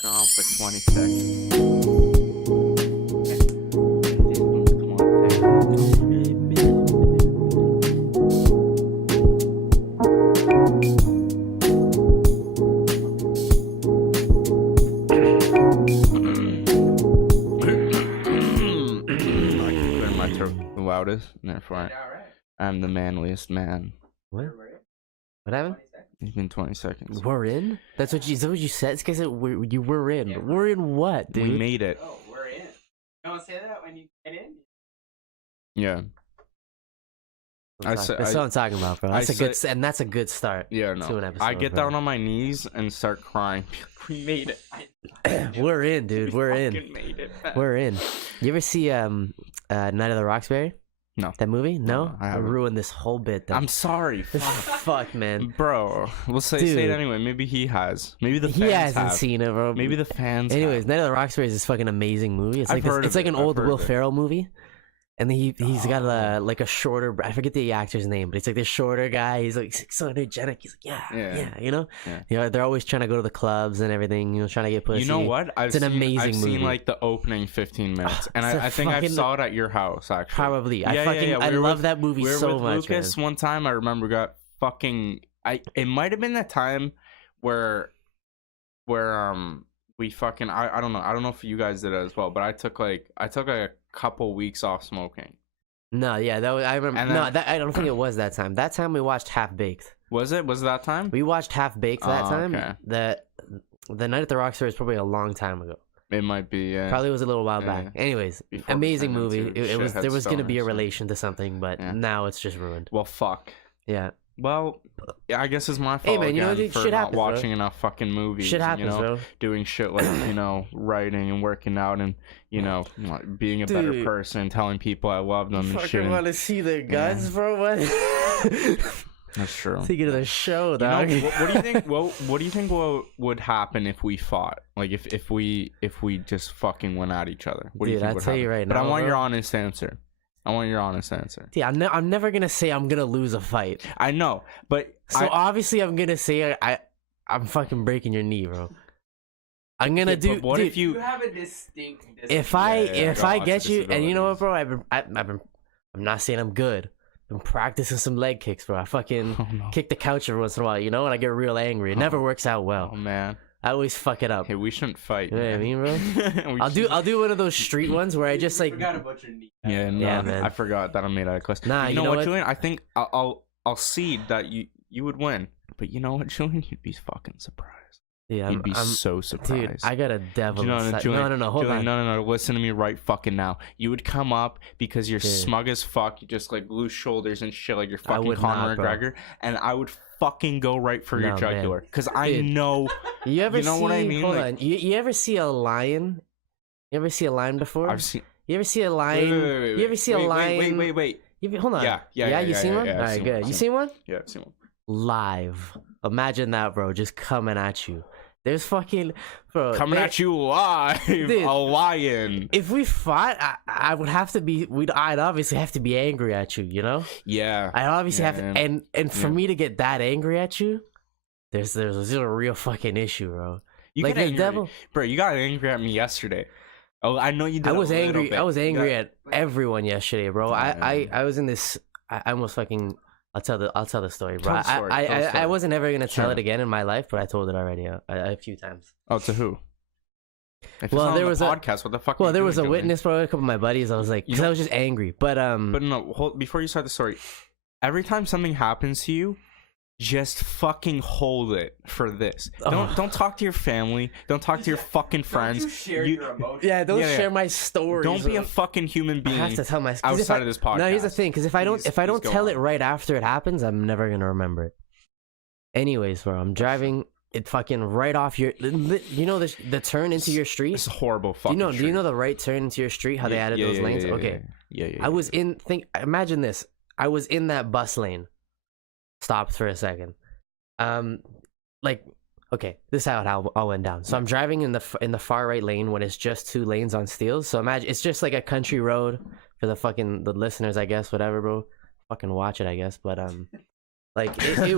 fucking around for 20 seconds. Loudest, and therefore I'm the manliest man. What? What happened? It's been 20 seconds. We're in? Is that what you said? It's because you were in. Yeah, we're in what, dude? We made it. Oh, we're in. Don't say that when you get in. Yeah. That's what I'm talking about, bro. That's a good start. Yeah, no. To an episode, I get down on my knees and start crying. We made it. We're in, dude. We're in. Made it. We're in. You ever see Night of the Roxbury? No. That movie? No? I ruined this whole bit. I'm sorry. Fuck, man. Bro, we'll say it anyway. Maybe he has. Maybe the fans He hasn't have. seen it, bro. Maybe the fans Anyways, Night of the Roxbury is this fucking amazing movie. It's like an old Will Ferrell movie. And then he's got a shorter, I forget the actor's name, but it's like this shorter guy. He's like so energetic. He's like, yeah, you know? Yeah. You know, they're always trying to go to the clubs and everything, you know, trying to get pussy. You know what? I've seen like the opening 15 minutes. And I think I saw it at your house, actually. Probably. I love that movie so much. Lucas, one time I remember got fucking, it might have been that time where we fucking, I don't know if you guys did it as well, but I took a couple weeks off smoking. No, yeah, that was, I remember. I don't think it was that time. That time we watched Half Baked. Was it? Was it that time? We watched Half Baked that time. Okay. The Night at the Roxbury is probably a long time ago. It might be. Yeah. Probably was a little while back. Anyways, Before amazing movie. There was gonna be a relation to something, but now it's just ruined. Well, fuck. Yeah. Well, yeah, I guess it's my fault. Hey man, you know, for shit not happens, watching bro. enough fucking movies. Shit happens, bro. Doing shit like writing and working out and being a better person, telling people I love them and shit. I want to see their guns, bro. What? That's true. Thinking of the show, dog. What do you think? What do you think would happen if we fought? Like if we just fucking went at each other? What do you think would happen? You right now, but I want your honest answer. Yeah, I'm never gonna say I'm gonna lose a fight. I know, but obviously I'm gonna say I'm fucking breaking your knee, bro. I'm gonna do. What if you have a distinct? If I get you, and you know what, bro? I'm not saying I'm good. I'm practicing some leg kicks, bro. I fucking kick the couch every once in a while, you know, and I get real angry. It never works out well. Oh man. I always fuck it up. Hey, we shouldn't fight. You know what I mean, bro? I'll do one of those street ones where I just like. Forgot about your knee. Yeah, man. I forgot that I made out of class. Nah, you know what, Julian? I think I'll cede that you would win. But you know what, Julian? You'd be fucking surprised. Yeah, you'd be so surprised. Dude, I got a devil inside. Julian, No, hold on. No, listen to me right fucking now. You would come up because you're smug as fuck. You just like loose shoulders and shit like you're fucking Conor McGregor, and I would fucking go right for your jugular because I know. You know what I mean? Hold on. You ever see a lion? You ever see a lion before? I've seen. You ever see a lion? Wait, you ever see a lion? Wait. Hold on. Yeah. You seen one? All right, good. You seen one? Yeah, I've seen one. Live. Imagine that, bro. Just coming at you. There's fucking coming at you live, dude, a lion. If we fought, I would have to be. I'd obviously have to be angry at you. You know? Yeah. I obviously have to, and for me to get that angry at you, there's a real fucking issue, bro. You like the devil, bro. You got angry at me yesterday. Oh, I know you did. I was angry. I was angry at everyone yesterday, bro. I was in this. I almost fucking. I'll tell the story, bro. I wasn't ever gonna tell it again in my life, but I told it already a few times. Oh, to who? There was a podcast. What the fuck? Well, there was a witness, bro. A couple of my buddies. I was like, because I was just angry. But no. Before you start the story, every time something happens to you, just fucking hold it for this. Don't talk to your family. Don't talk to your fucking friends. Don't share your emotions. Yeah, don't share my stories. Don't be a fucking human being. I have to tell my outside of this podcast. No, here's the thing. Because if I don't tell it right after it happens, I'm never gonna remember it. Anyways, bro, I'm driving. It fucking right off your. You know the turn into your street. It's a horrible fucking. Do you know the right turn into your street? How they added those lanes? Okay. Yeah. I was in. Imagine this. I was in that bus lane. Stopped for a second. Okay, this is how it all went down. So I'm driving in the far right lane when it's just two lanes on steels. So imagine it's just like a country road for the listeners, I guess. Whatever, bro. Fucking watch it, I guess. But Like it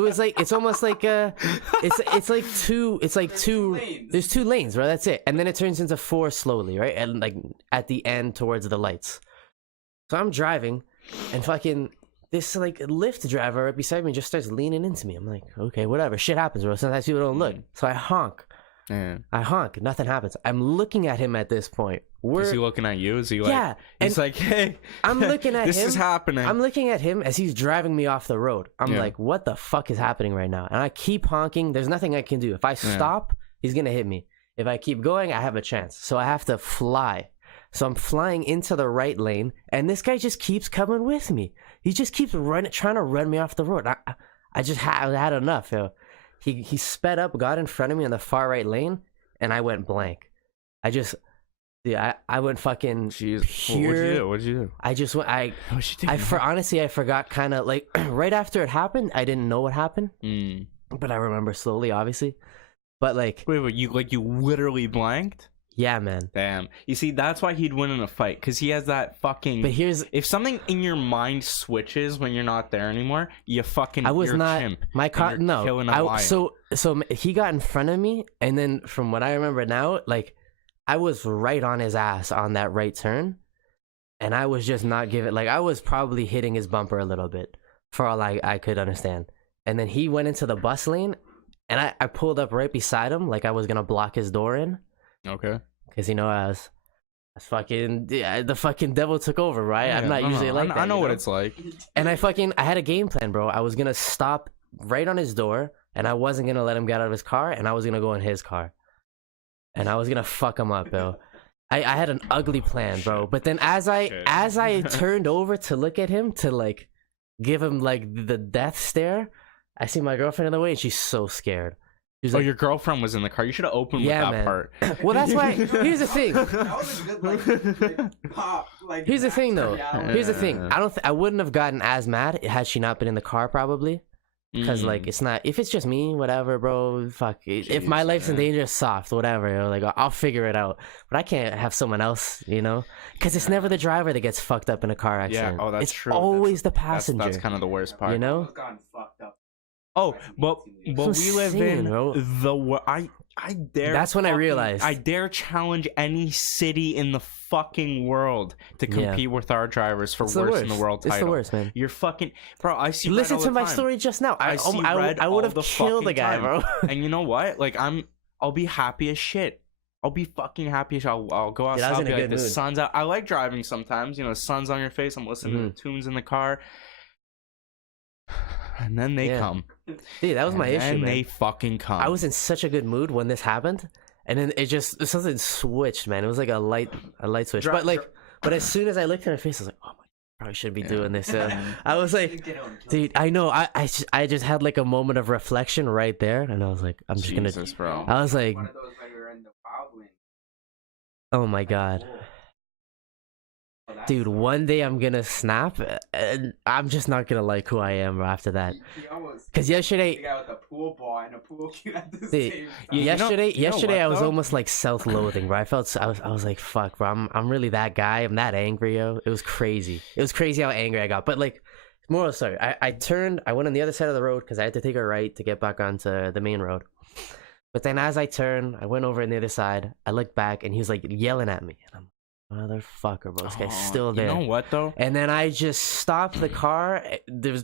was like it's almost like it's like two there's 2 lanes, bro. That's it, and then it turns into 4 slowly, right? And like at the end towards the lights. So I'm driving, and fucking this like Lyft driver right beside me just starts leaning into me. I'm like, okay, whatever, shit happens, bro. Sometimes people don't look, so I honk. Yeah. I honk. Nothing happens. I'm looking at him at this point. Is he looking at you? Is he like? Yeah. He's like, hey. I'm looking at this him. This is happening. I'm looking at him as he's driving me off the road. I'm like, what the fuck is happening right now? And I keep honking. There's nothing I can do. If I stop, he's gonna hit me. If I keep going, I have a chance. So I have to fly. So I'm flying into the right lane, and this guy just keeps coming with me. He just keeps trying to run me off the road. I just had enough. Yo. He sped up, got in front of me on the far right lane. And I went blank. I went fucking pure. What'd you do? I just went. Honestly, I forgot. Kind of like right after it happened, I didn't know what happened. But I remember slowly, obviously. But like, wait, you literally blanked? Yeah, man. Damn. You see, that's why he'd win in a fight, because he has that fucking. But if something in your mind switches when you're not there anymore, you fucking. I was you're not. a chimp, my car. No. So he got in front of me, and then from what I remember now, like I was right on his ass on that right turn, and I was just not giving. Like I was probably hitting his bumper a little bit, for all I could understand. And then he went into the bus lane, and I pulled up right beside him, like I was gonna block his door in. Okay. Because I was fucking the fucking devil took over, right? Yeah, I'm not usually like that. I know what it's like. And I had a game plan, bro. I was gonna stop right on his door, and I wasn't gonna let him get out of his car, and I was gonna go in his car, and I was gonna fuck him up, bro. I had an ugly plan, bro. But then as I turned over to look at him to like give him like the death stare, I see my girlfriend in the way, and she's so scared. Like, your girlfriend was in the car. You should have opened with that part. Well, that's why. Here's the thing. That was a good pop. Here's the thing, though. Here's the thing. I wouldn't have gotten as mad had she not been in the car, probably. Because like it's not. If it's just me, whatever, bro. Fuck. If my life's in danger, soft, whatever. You know, like I'll figure it out. But I can't have someone else, you know. Because it's never the driver that gets fucked up in a car accident. Yeah. Oh, that's it's true. Always the passenger. That's kind of the worst part. You know. Oh, but we live in I dare. That's when I realized. I dare challenge any city in the fucking world to compete with our drivers for worst in the world title. It's the worst, man. You're fucking bro. I see. Listen to my story just now. I would have killed the guy, bro. And you know what? Like I'll be happy as shit. I'll be fucking happy as shit. I'll go outside. I'll be like, the sun's out. I like driving sometimes. You know, the sun's on your face. I'm listening to the tunes in the car. And then they come. Dude, that was my issue, man. And they fucking come. I was in such a good mood when this happened, and then something switched, man. It was like a light switch. But as soon as I looked at her face, I was like, oh my, probably shouldn't be doing this. I was like, dude, I know. I just had like a moment of reflection right there, and I was like, I'm just gonna. Bro. I was like, oh my god. Dude, one day I'm gonna snap, and I'm just not gonna like who I am after that. Because yesterday, yesterday I was almost like self-loathing, bro. I was like, fuck, bro. I'm really that guy. I'm that angry, yo. It was crazy. It was crazy how angry I got. But like, moral story. I went on the other side of the road because I had to take a right to get back onto the main road. But then as I turned, I went over on the other side. I looked back, and he was like yelling at me, and I'm. Motherfucker, bro. This guy's still there. You know what, though? And then I just stopped the car.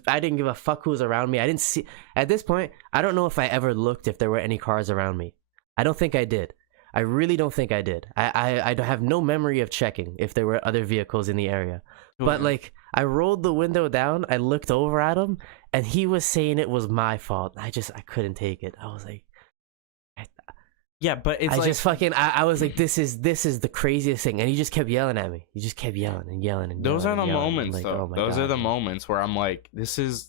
I didn't give a fuck who was around me. I didn't see... At this point, I don't know if I ever looked if there were any cars around me. I don't think I did. I really don't think I did. I have no memory of checking if there were other vehicles in the area. But, like, I rolled the window down. I looked over at him, and he was saying it was my fault. I couldn't take it. I was like... Yeah, but it's I was like, this is the craziest thing, and he just kept yelling at me. He just kept yelling and yelling and those yelling. Those are the moments, like, though. Oh those are the moments where I'm like, this is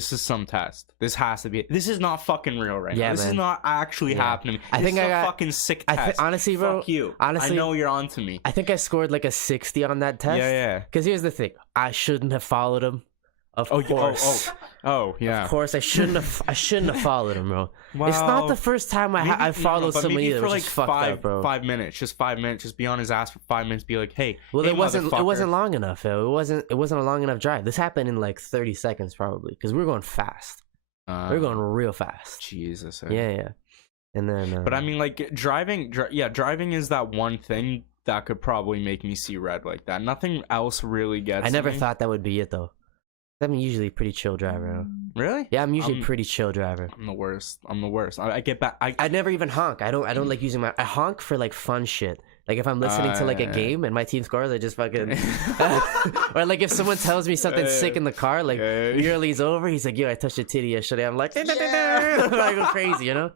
some test. This has to be. This is not fucking real right now. This is not actually happening. I think I got fucking sick test. Honestly, bro. Fuck you. Honestly, I know you're on to me. I think I scored like a 60 on that test. Yeah. Because here's the thing, I shouldn't have followed him. Of course. Oh, yeah. Of course, I shouldn't have followed him, bro. Well, it's not the first time I followed somebody that was just fucked up, bro. 5 minutes, just 5 minutes, just be on his ass for 5 minutes. Be like, hey, well, hey, it wasn't long enough. It wasn't a long enough drive. This happened in like 30 seconds probably because we were going fast. We were going real fast. Jesus. Yeah. And then, but I mean, like driving is that one thing that could probably make me see red like that. Nothing else really gets. I never thought that would be it though. I'm usually a pretty chill driver. Really? Yeah, I'm usually a pretty chill driver. I'm the worst. I get back. I never even honk. I don't like using I honk for like fun shit. Like if I'm listening to like a game and my team scores, I just fucking. Or like if someone tells me something sick in the car, like Yurley's over, he's like, "Yo, I touched your titty yesterday." I'm like, I go crazy, you know?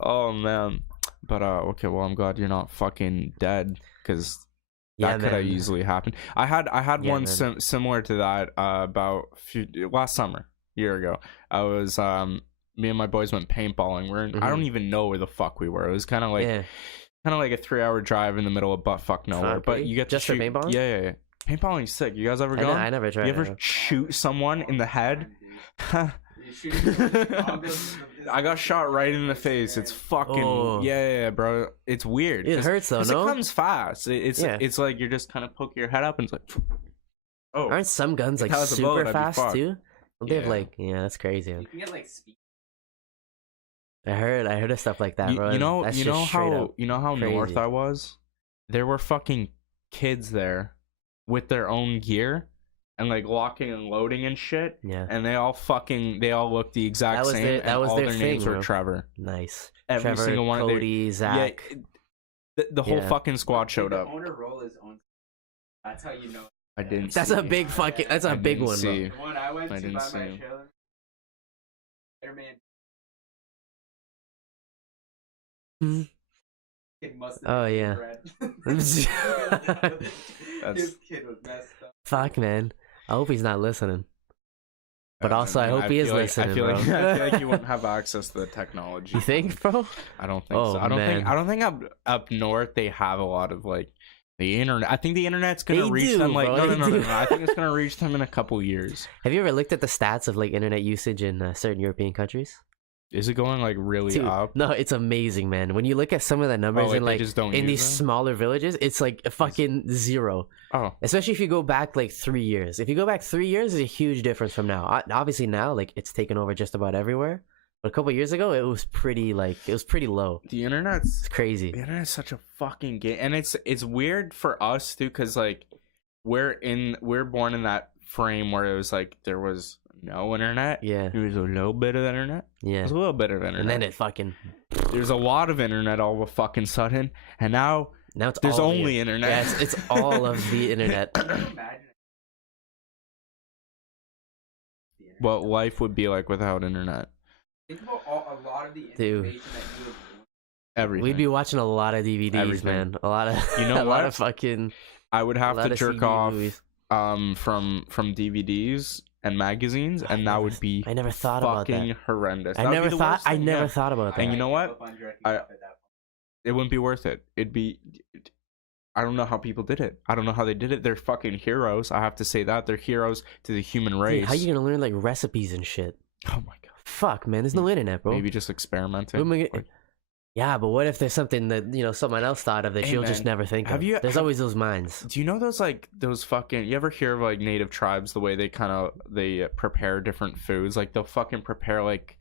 Oh man, but okay. Well, I'm glad you're not fucking dead because. That could have easily happened. I had one similar to that about last summer, year ago. I was me and my boys went paintballing. I don't even know where the fuck we were. It was kind of like a 3-hour drive in the middle of buttfuck nowhere. But you get to just for paintballing. Yeah. Paintballing's sick. You guys ever go? I never tried. You ever shoot someone in the head? I got shot right in the face. It's fucking yeah, bro. It's weird. It hurts though. No, it comes fast. It's like you're just kind of poke your head up and it's like, oh. Aren't some guns like super fast too? They have like that's crazy. You can get like speed. I heard of stuff like that, bro. You know how crazy. north I was? There were fucking kids there with their own gear. And like locking and loading and shit. Yeah. And they all looked the exact same. All their names were Trevor. Nice. Every Trevor, single one Cody, of Zach. Yeah, the whole fucking squad showed up. The owner roll is on. That's how you know. I didn't. That's a big fucking. That's a big one, bro. The one I went to by my trailer. Mm. Oh yeah. His kid was messed up. Fuck, man. I hope he's not listening. But also, I hope he is listening, bro. I feel like you wouldn't have access to the technology. You think, bro? I don't think so. I don't think up north they have a lot of like the internet. I think the internet's gonna reach them. Like no. I think it's gonna reach them in a couple years. Have you ever looked at the stats of like internet usage in certain European countries? Is it going like really up? No, it's amazing, man. When you look at some of the numbers in like in these smaller villages, it's like a fucking zero. Oh, especially if you go back like 3 years. If you go back 3 years, it's a huge difference from now. Obviously now, like it's taken over just about everywhere. But a couple of years ago, it was pretty low. The internet's crazy. The internet's such a fucking game, and it's weird for us too, because like we're born in that frame where it was like there was no internet. Yeah. There was a little bit of internet. Yeah. There's a little bit of internet. And then it fucking... There's a lot of internet all of a fucking sudden. And now it's there's only internet. Yeah, it's all of the internet. What life would be like without internet. Think about a lot of the information that you have. Everything. We'd be watching a lot of DVDs, man. A lot of... You know a lot of fucking... I would have to jerk off from DVDs and magazines, and that would be I never thought about that. Fucking horrendous. I never thought about that. And you know what? It wouldn't be worth it. It'd be. I don't know how people did it. I don't know how they did it. They're fucking heroes. I have to say that they're heroes to the human race. Dude, how you gonna learn like recipes and shit? Oh my god. Fuck, man. There's no internet, bro. Maybe just experimenting. Yeah, but what if there's something that someone else thought of that you'll just never think of? There's always those minds. Do you know those fucking? You ever hear of like native tribes, the way they prepare different foods? Like they'll fucking prepare like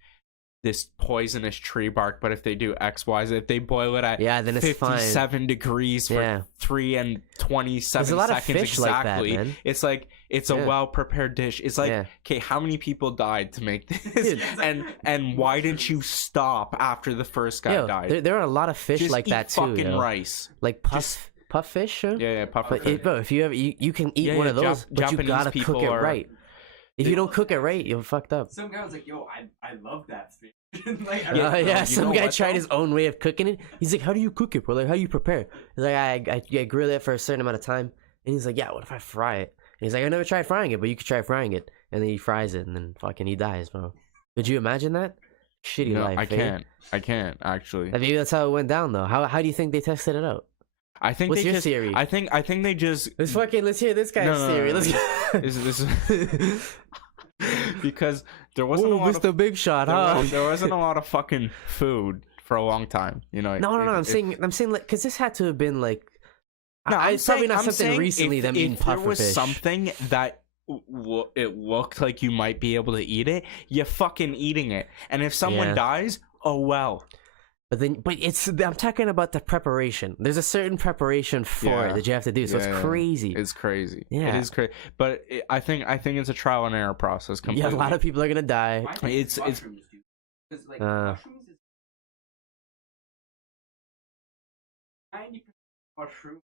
this poisonous tree bark, but if they do X, Y, Z, if they boil it at then it's 57 degrees for 3 and 27 There's a lot seconds of fish exactly, like that, man. it's like it's a well prepared dish. It's like okay, how many people died to make this? And why didn't you stop after the first guy died? There are a lot of fish just like that too. Fucking rice, like puff fish. Yeah, pufferfish. Bro, if you ever you can eat one of those, but you gotta cook it right. If you don't cook it right, you're fucked up. Some guy was like, "Yo, I love that fish." Some guy tried his own way of cooking it. He's like, "How do you cook it, bro? Like, how do you prepare?" He's like, "I grill it for a certain amount of time." And he's like, "Yeah, what if I fry it?" And he's like, "I never tried frying it, but you could try frying it." And then he fries it, and then fucking he dies, bro. Could you imagine that? Shitty life. I can't actually. Maybe that's how it went down, though. How do you think they tested it out? I think What's they your just. theory? I think they just. Let's hear this guy's theory. Let's this because there wasn't a lot Mr. Big Shot, there wasn't a lot of fucking food for a long time, you know. No. I'm saying like, because this had to have been like. No, it's probably not something recently that eating pufferfish. If there was something that it looked like you might be able to eat it, you're fucking eating it. And if someone dies, oh well. But I'm talking about the preparation. There's a certain preparation for it that you have to do. So it's crazy. It's crazy. Yeah. It is crazy. But I think it's a trial and error process. Completely. Yeah, a lot of people are gonna die. It's mushrooms, dude. Because like mushrooms is 90% mushroom,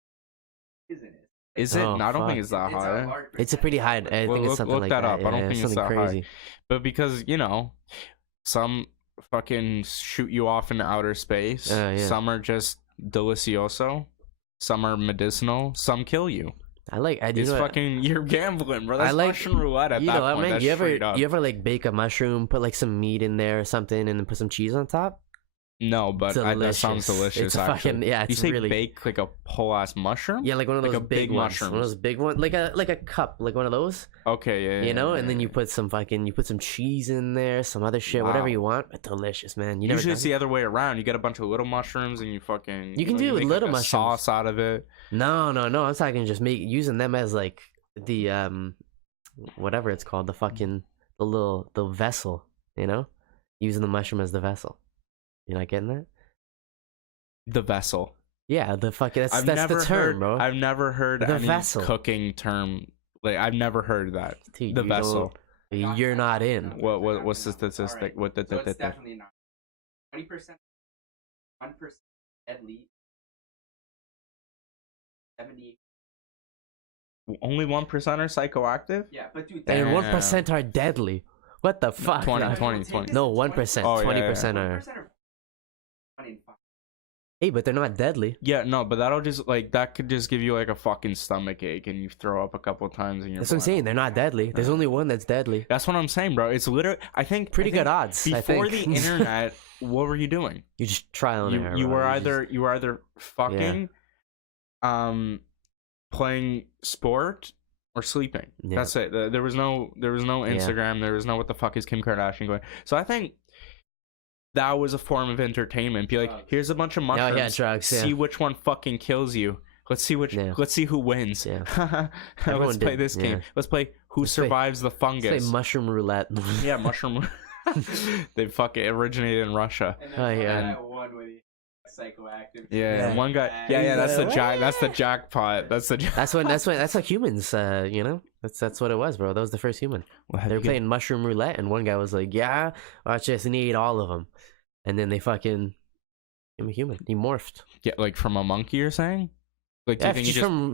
isn't it? Is it? No, I don't think it's that high. It's a pretty high. I think it's something like that. Look that up. Yeah, I don't think it's that crazy. high. But because some fucking shoot you off into outer space. Some are just delicioso. Some are medicinal. Some kill you. You're gambling, bro. That's Russian roulette at that point. Man, you ever like bake a mushroom, put like some meat in there or something, and then put some cheese on top? No, but that sounds delicious. It's fucking it's you say really... bake like a whole ass mushroom? Yeah, like one of those big mushrooms. One of those big ones, like a cup, like one of those. Okay, yeah. And then you put some cheese in there, some other shit, whatever you want. But delicious, man. Usually it's the other way around. You get a bunch of little mushrooms and you can do it with little mushrooms. Sauce out of it. No. I'm talking just using them as like the whatever it's called, the vessel. Using the mushroom as the vessel. You're not getting that? The vessel. Yeah, that's the term, bro. I've never heard any vessel. Cooking term. Like I've never heard that. Dude, the vessel. You're not in. What's the statistic? Right. What so it's definitely not. 20%, 1% deadly. 70. Only 1% are psychoactive? Yeah, but dude, and 1% are deadly. What the fuck? 20. No, 1%. 20% are. Hey, but they're not deadly. Yeah, no, but that'll just that could just give you like a fucking stomach ache and you throw up a couple times in your. That's what I'm saying. They're not deadly. There's only one that's deadly. That's what I'm saying, bro. It's literally. I think pretty good odds. Before the internet, what were you doing? You just trial and error. You were either fucking, playing sport or sleeping. Yeah. That's it. There was no Instagram. There was no what the fuck is Kim Kardashian going. So I think. That was a form of entertainment. Be like, here's a bunch of mushrooms. Drugs. See which one fucking kills you. Let's see who wins. Yeah. Let's play this game. Let's play who survives the fungus. Let's play mushroom roulette. Yeah, mushroom. They fucking originated in Russia. That one with the psychoactive. Yeah, one guy. Yeah. That's the jackpot. That's how humans. That's what it was, bro. That was the first human. They were playing mushroom roulette, and one guy was like, "Yeah, I just need all of them," and then they fucking became a human. He morphed. Yeah, like from a monkey, you're saying? Like, yeah,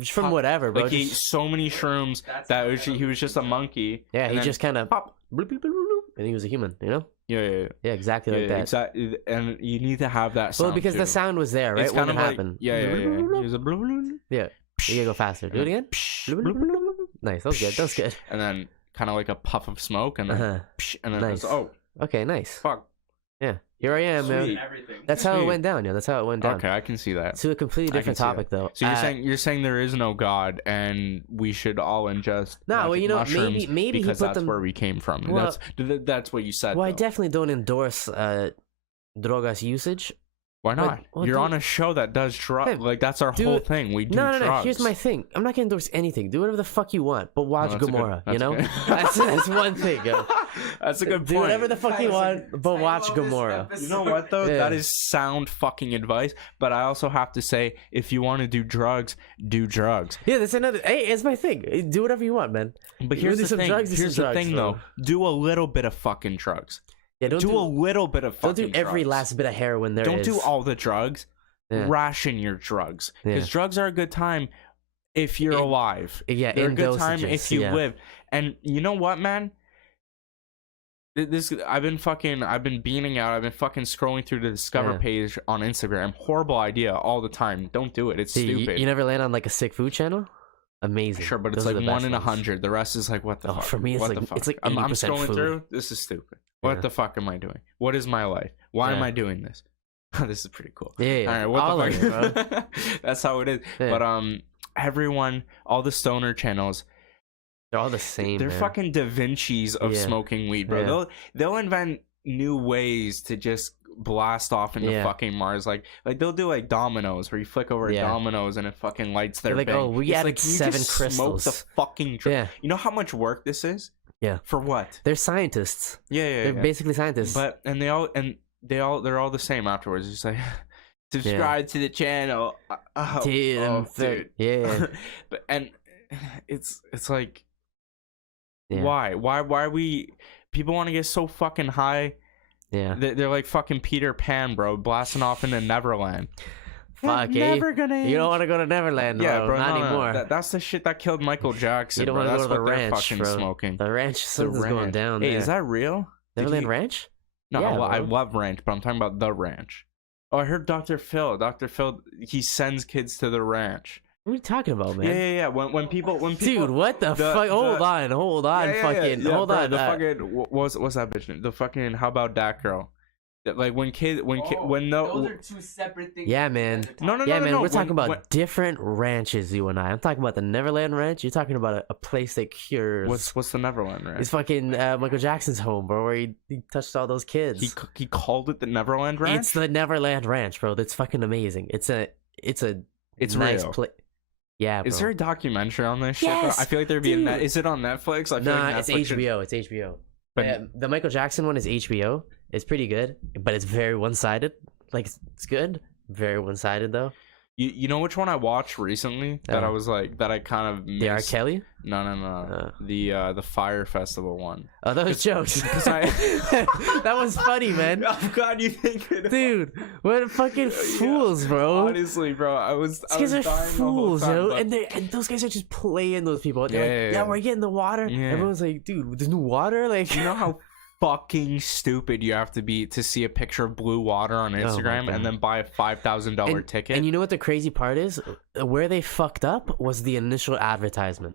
from whatever, bro. Like he ate so many shrooms he was just a monkey. Yeah, he just kind of pop, bloop, bloop, bloop, bloop, and he was a human. Yeah, exactly like that. Exactly, and you need to have that sound. Well, because the sound was there, right? It's when it happened. Yeah. There's a bloop, bloop. Yeah, you gotta go faster. Do it again. Nice, that was good. And then kind of like a puff of smoke, and then and then nice. Okay, nice. Fuck. Yeah, here I am, man. That's how it went down. Yeah, that's how it went down. Okay, I can see that. To a completely different topic, though. So you're saying there is no God, and we should all ingest mushrooms maybe because he put that's where we came from. Well, that's what you said. Well, I definitely don't endorse drogas usage. Why not? You're on a show that does drugs. Like, that's our whole thing. We do drugs. No. Here's my thing. I'm not going to endorse anything. Do whatever the fuck you want, but watch Gomorrah, That's one thing, yo. That's a good point. Do whatever the fuck you want, but watch Gomorrah. You know what, though? Yeah. That is sound fucking advice, but I also have to say, if you want to do drugs, do drugs. Yeah, that's another... Hey, it's my thing. Do whatever you want, man. But here's the thing. Here's the thing, though. Do a little bit of fucking drugs. Yeah, don't do a little bit of fucking drugs. Don't do every last bit of heroin there is. Don't do all the drugs. Yeah. Ration your drugs. Because drugs are a good time if you're alive. Yeah, they're a good time if you live. And you know what, man? I've been beaning out. I've been fucking scrolling through the Discover page on Instagram. Horrible idea all the time. Don't do it. It's stupid. You never land on like a sick food channel? Amazing. Sure, but it's like 1 in 100. The rest is like, what the fuck? For me, it's like 80% I'm scrolling through. This is stupid. What the fuck am I doing? What is my life? Why am I doing this? This is pretty cool. Yeah. All right, what the fuck? That's how it is. Yeah. But everyone, all the stoner channels, they're all the same. They're fucking Da Vinci's of smoking weed, bro. Yeah. They'll invent new ways to just blast off into fucking Mars. Like they'll do like dominoes where you flick over dominoes and it fucking lights their like, bang. Oh, we added 7 crystals. Smoke the fucking You know how much work this is? Yeah. For what? They're scientists. Yeah. They're basically scientists. But they're all the same afterwards. It's like subscribe to the channel. Dude. Yeah. But it's like why are we people want to get so fucking high? Yeah. They're like fucking Peter Pan, bro, blasting off into Neverland. Fuck, never gonna you don't want to go to Neverland, bro. Yeah, bro, not anymore. No. That's the shit that killed Michael Jackson. You don't want to go to the ranch, bro. Smoking. The ranch, something's going down there. Hey, is that real? Neverland Ranch? No, yeah, I love ranch, but I'm talking about the ranch. Oh, I heard Dr. Phil, he sends kids to the ranch. What are you talking about, man? Yeah. When people, dude, what the fuck? Hold on, hold on. Bro, the fucking what's that bitch name? The fucking how about that girl? Like when those are 2 separate things. Yeah, man. No. We're talking about different ranches. You and I. I'm talking about the Neverland Ranch. You're talking about a place that cures. What's the Neverland Ranch? It's fucking Michael Jackson's home, bro, where he touched all those kids. He called it the Neverland Ranch. It's the Neverland Ranch, bro. That's fucking amazing. It's nice place. Yeah, bro. Is there a documentary on this shit? Yes, I feel like there'd be is it on Netflix? I feel like it's HBO. It's HBO. But the Michael Jackson one is HBO. It's pretty good, but it's very one-sided. Like, it's good. Very one-sided, though. You know which one I watched recently that I was like that I kind of missed? The R. Kelly? No. The Fire Festival one. Oh, that was jokes. That was funny, man. I'm glad you think it. Dude, what fucking fools, bro. Honestly, bro, these guys are fools, yo. And those guys are just playing those people. They're like, we're getting the water. Yeah. Everyone's like, dude, there's no water. Like, you know how fucking stupid you have to be to see a picture of blue water on Instagram and then buy a $5,000 ticket. And you know what the crazy part is? Where they fucked up was the initial advertisement.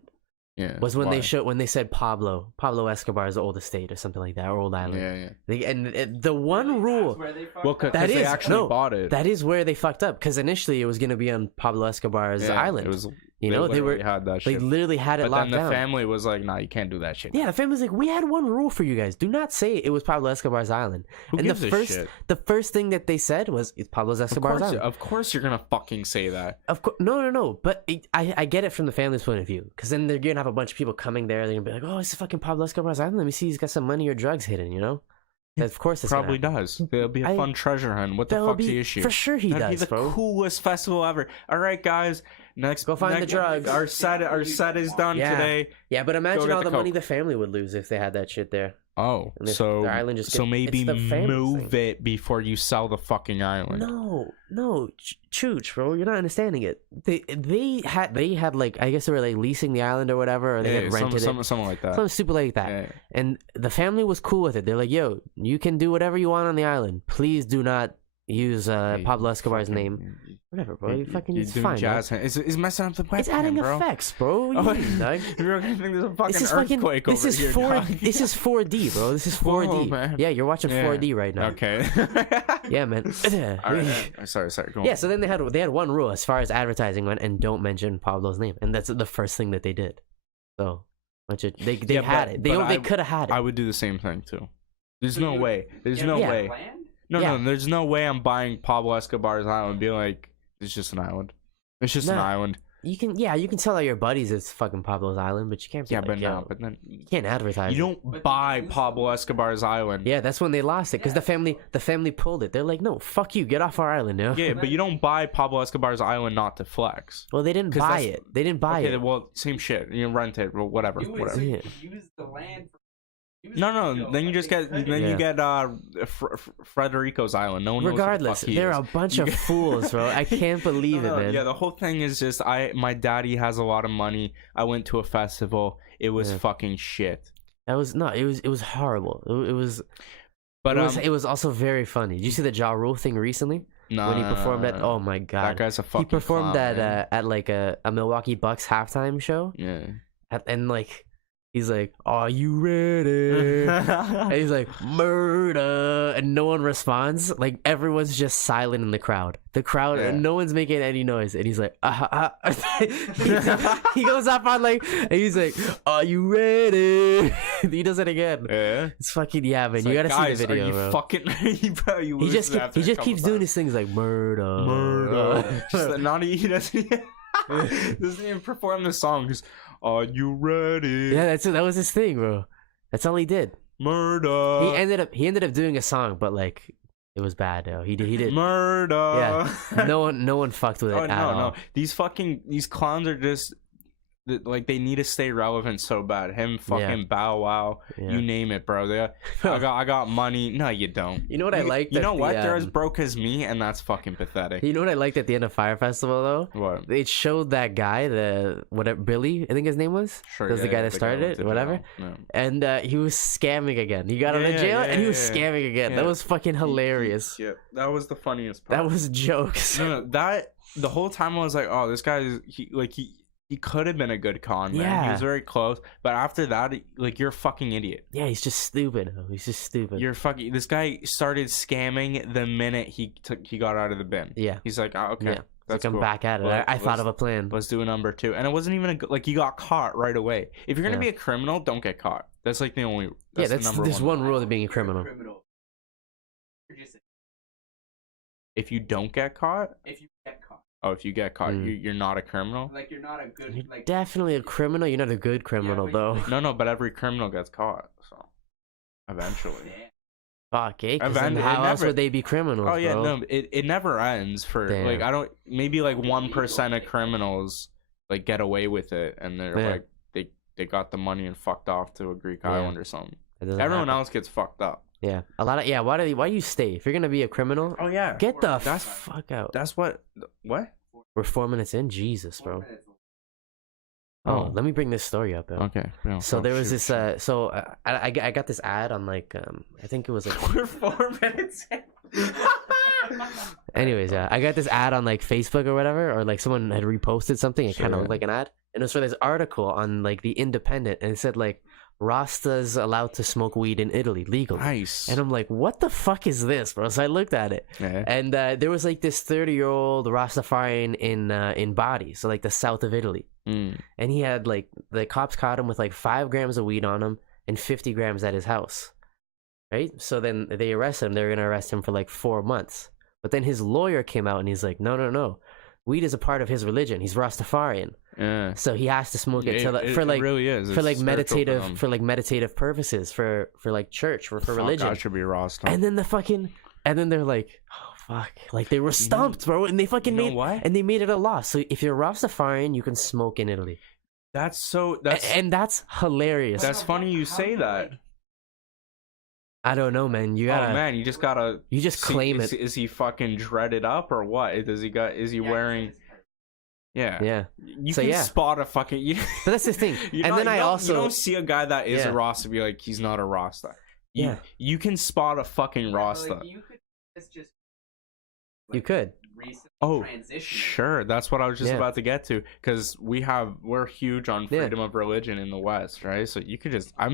Yeah. Was when they said Pablo Escobar's old estate or something like that, or Old Island. Yeah. The one rule. Because they actually bought it. That is where they fucked up. Because initially it was going to be on Pablo Escobar's island. It was. They had that shit. They literally had it locked down. But then the family was like, "Nah, you can't do that shit." Yeah, the family's like, "We had one rule for you guys: do not say it was Pablo Escobar's island." Who gives a shit? The first thing that they said was, "It's Pablo Escobar's island." Of course, you're gonna fucking say that. Of course, no. But I get it from the family's point of view, because then they're gonna have a bunch of people coming there. They're gonna be like, "Oh, it's fucking Pablo Escobar's island. Let me see, he's got some money or drugs hidden," you know. Of course, it's probably does. It'll be a fun treasure hunt. What the fuck's the issue? For sure, That'd does. Be the coolest festival ever. All right, guys. Go find the drugs. Our set is done today. Yeah, but imagine all the money the family would lose if they had that shit there. Oh, so the island maybe move it before you sell the fucking island. No, Chooch, bro, you're not understanding it. They had like, I guess they were like leasing the island or whatever, or they had rented something like that. Something stupid like that. Yeah. And the family was cool with it. They're like, "Yo, you can do whatever you want on the island. Please do not use Pablo Escobar's name." Whatever, bro. It's fine. Jazz it's messing up the webcam, it's adding effects, bro. You're gonna think there's a fucking earthquake over here. This is 4D, bro. This is 4D. Whoa, man. Yeah, you're watching 4D right now. Okay. Yeah, man. All right. Sorry. Go on. Yeah. So then they had one rule as far as advertising went, and don't mention Pablo's name, and that's the first thing that they did. So, they had it. They could have had it. I would do the same thing too. There's no way. There's no way. No. There's no way I'm buying Pablo Escobar's island and being like, it's just an island. It's just an island. You can tell all your buddies it's fucking Pablo's island, but you can't. But then you can't advertise. You don't buy Pablo Escobar's island. Yeah, that's when they lost it because the family pulled it. They're like, "No, fuck you, get off our island now." Yeah, but you don't buy Pablo Escobar's island not to flex. Well, they didn't buy it. They didn't buy it. Well, same shit. You rent it, or whatever. Use the land. No. Then you just get you get Frederico's Island. No one Regardless, knows they're a bunch of fools, bro. I can't believe it, man. Yeah, the whole thing is just my daddy has a lot of money. I went to a festival. It was fucking shit. It was horrible. It was also very funny. Did you see the Ja Rule thing recently? No. When he performed at oh my god, that guy's a fucking. He performed clown, at like a Milwaukee Bucks halftime show. Yeah. And like. He's like, "Are you ready?" And he's like, "Murder," and no one responds. Like everyone's just silent in the crowd. No one's making any noise. And he's like, he goes up on like, and he's like, "Are you ready?" He does it again. Yeah, it's fucking man. It's you gotta see the video, are you bro. Fucking ready, bro? He just keeps doing these things like murder. Just not he doesn't even perform the song. Just, are you ready? Yeah, that was his thing, bro. That's all he did. Murder. He ended up doing a song, but like it was bad though. He did murder. Yeah. No one fucked with it at all. These clowns are just like they need to stay relevant so bad. Him fucking Bow Wow, you name it, bro. I got money. No, you don't. You know what I like? You know what? They're as broke as me, and that's fucking pathetic. You know what I liked at the end of Fire Festival though? What? It showed that guy, Billy, I think his name was. Sure, that was the guy that started it, whatever. Yeah. And he was scamming again. He got out of jail, and he was scamming again. Yeah. That was fucking hilarious. Yeah, that was the funniest part. That was jokes. No, that the whole time I was like, oh, this guy he could have been a good con man. Yeah. He was very close. But after that, like, you're a fucking idiot. Yeah, he's just stupid. He's just stupid. This guy started scamming the minute he got out of the bin. Yeah. He's like, oh, okay. Yeah. That's like, I'm back at it. I thought of a plan. Let's do a number 2. And it wasn't even he got caught right away. If you're going to be a criminal, don't get caught. That's like the only... There's one rule to being a criminal. If you don't get caught? If you get caught. Oh, if you get caught, you're not a criminal? Like, you're not a good... You're definitely a criminal. You're not a good criminal, though. No, but every criminal gets caught, so... Eventually. Fuck, how else would they be criminals, Oh, yeah, bro? no, it never ends for... Damn. Like, I don't... Maybe, like, 1% of criminals, like, get away with it, and they're, like, they got the money and fucked off to a Greek island or something. Everyone else gets fucked up. Yeah, a lot of why do you stay if you're gonna be a criminal? Oh yeah, get the fuck out. That's what. We're 4 minutes in, Jesus, bro. Oh, let me bring this story up, though. Okay. No, so there was this. I got this ad on like I think it was like we're 4 minutes in. Anyways, I got this ad on like Facebook or whatever, or like someone had reposted something. It kind of looked like an ad, and it was for this article on like the Independent, and it said like, Rastas allowed to smoke weed in Italy legally. Nice. And I'm like, what the fuck is this, bro? So I looked at it, and there was like this 30-year-old Rastafarian in Bari, so like the south of Italy, and he had like the cops caught him with like 5 grams of weed on him and 50 grams at his house, right? So then they arrested him. They were gonna arrest him for like 4 months, but then his lawyer came out and he's like, no, weed is a part of his religion. He's Rastafarian. Yeah. So he has to smoke it really is. For like meditative purposes, for like church, for religion. That should be Rasta. And then they're like, oh fuck, like they were stumped, bro, and they fucking made it a law. So if you're Rastafarian, you can smoke in Italy. That's hilarious. That's funny you say that. I don't know, man. You just claim it. Is he fucking dreaded up or what? Is he wearing? Yeah. You can spot a fucking... But that's the thing. You don't see a guy that is a Rasta be like, he's not a Rasta. You can spot a fucking Rasta. Like, you could. Oh, sure. That's what I was just about to get to. Because we're huge on freedom of religion in the West, right? So you could just... I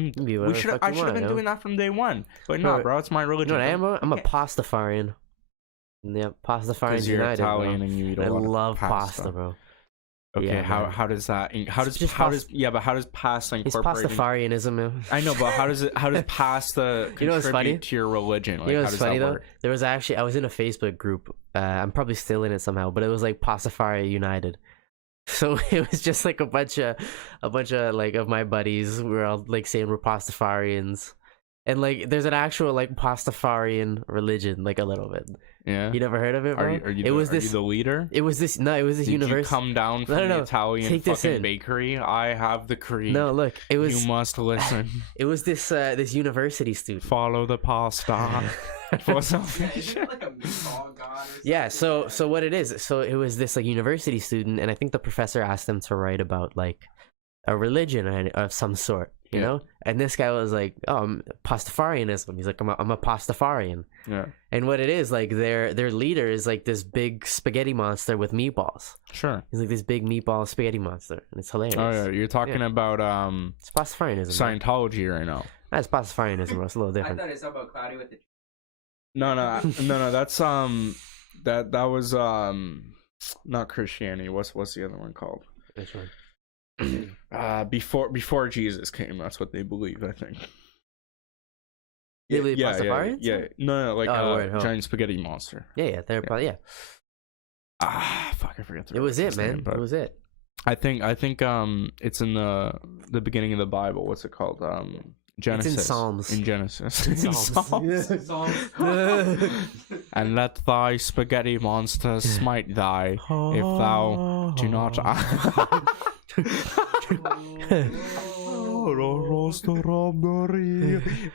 should have been doing that from day one. But no, bro, it's my religion. You know what I'm a Pastafarian. Yeah, Pastafarians United, Italian and you eat a lot of love pasta, bro. Okay, how does pasta incorporate? It's Pastafarianism. I know, but how does pasta contribute to your religion? Like, you know what's funny though? There was actually I was in a Facebook group. I'm probably still in it somehow, but it was like Pastafari United. So it was just like a bunch of like of my buddies. We were all like saying we're Pastafarians, and like there's an actual like Pastafarian religion, like a little bit. Yeah. You never heard of it, bro? Are you the leader? It was this university. Did you come down from the Italian fucking bakery? I have the creed. No, look, it was... You must listen. It was this university student. Follow the pasta. Yeah, so what it is, so it was this like university student, and I think the professor asked them to write about like a religion of some sort. you know. And this guy was like, "Oh, Pastafarianism." He's like, "I'm a Pastafarian." Yeah. And what it is, like, their leader is like this big spaghetti monster with meatballs. Sure. He's like this big meatball spaghetti monster, and it's hilarious. Oh yeah, you're talking about it's Pastafarianism. Scientology right now. That's Pastafarianism, bro. It's a little different. I thought it's about Cloudy with the. No. That's that was not Christianity. What's the other one called? Which one? Before Jesus came, that's what they believe, I think. They believe Pastafarians? Yeah. No, like giant spaghetti monster. Yeah, they're probably Fuck, I forget it was it, man. Name, but it was it. I think it's in the beginning of the Bible. What's it called? Genesis. It's in Psalms. In Genesis. In Psalms. And let thy spaghetti monster smite thy, if thou do not.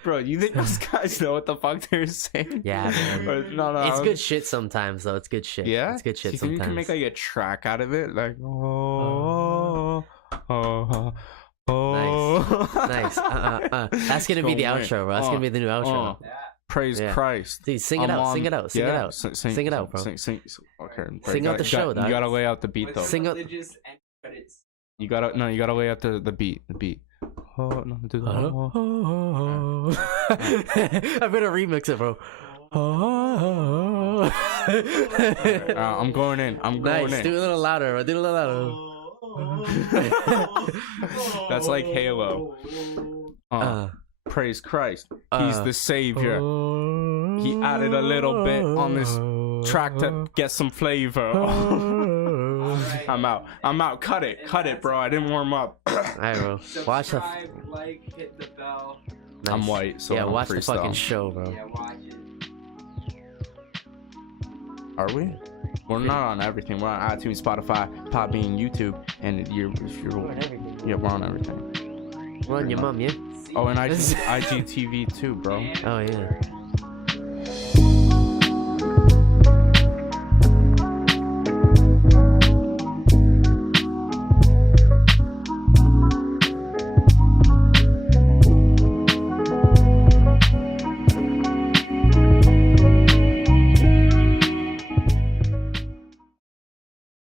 Bro, you think those guys know what the fuck they're saying? Yeah, man. No, it's good shit sometimes, though. It's good shit. Yeah, it's good shit. You sometimes. You can make like a track out of it, like Nice. That's gonna be the outro, bro. That's gonna be the new outro. Praise Christ. Dude, sing it out. Sing it out. Sing it out. Sing it out, bro. Okay. Sing out the show, dog. You gotta lay out the beat, though. Sing out. You gotta lay out the beat. Oh no, do that. I better remix it, bro. I'm going in. I'm going in. Do it a little louder, bro. Do it a little louder. That's like Halo. Praise Christ. He's the savior. He added a little bit on this track to get some flavor. I'm out. Cut it, bro. I didn't warm up. Alright, bro. Watch the. Like, hit the bell. Nice. I'm white, so I'm watch freestyle. the fucking show, bro. Yeah, watch it. Are we? We're not on everything. We're on iTunes, Spotify, Podbean, YouTube, and we're on everything. We're on your mom, yeah. Oh, and IGTV too, bro. Oh yeah.